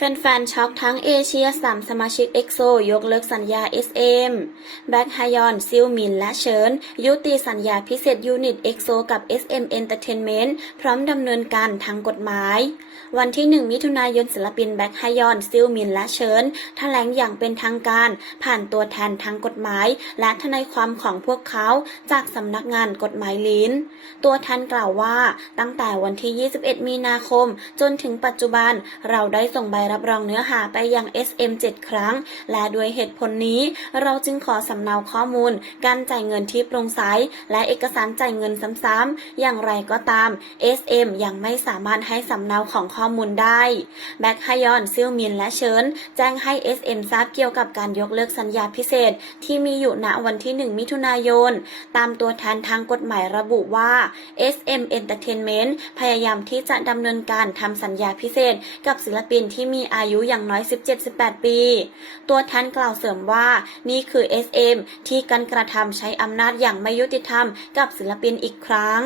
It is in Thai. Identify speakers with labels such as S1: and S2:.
S1: แฟนๆช็อกทั้งเอเชีย3สมาชิก EXO ยกเลิกสัญญา SM แบ็คฮยอน ซิลมิน และเชิญ ยุติสัญญาพิเศษยูนิต EXO กับ SM Entertainment พร้อมดำเนินการทางกฎหมาย วันที่ 1 มิถุนายนศิลปินแบ็คฮยอน ซิลมิน และเชิญแถลงอย่างเป็นทางการ ผ่านตัวแทนทางกฎหมาย และทนายความของพวกเขาจากสำนักงานกฎหมายลิ้นตัวแทนกล่าวว่าตั้งแต่วันที่ 21 มีนาคม จนถึงปัจจุบันเราได้ส่งใบรับรองเนื้อหาไปยัง SM 7 ครั้ง และด้วยเหตุผลนี้ เราจึงขอสำเนาข้อมูล การจ่ายเงินที่โปร่งใส และเอกสารจ่ายเงินซ้ำๆอย่างไรก็ตาม SM ยังไม่สามารถให้สำเนาของข้อมูลได้ แบ็คฮยอนซิลมินและเชิญแจ้งให้ SM ทราบเกี่ยวกับการยกเลิกสัญญาพิเศษ ที่มีอยู่ณวันที่ 1 มิถุนายน ตามตัวแทนทางกฎหมายระบุว่า SM Entertainment พยายามที่จะดำเนินการทำสัญญาพิเศษ กับศิลปินที่มีอายุอย่างน้อย 17-18 ปี ตัวแทนกล่าวเสริมว่า นี่คือ SM ที่การกระทำใช้อำนาจอย่างไม่ยุติธรรมกับศิลปินอีกคร
S2: ั้ง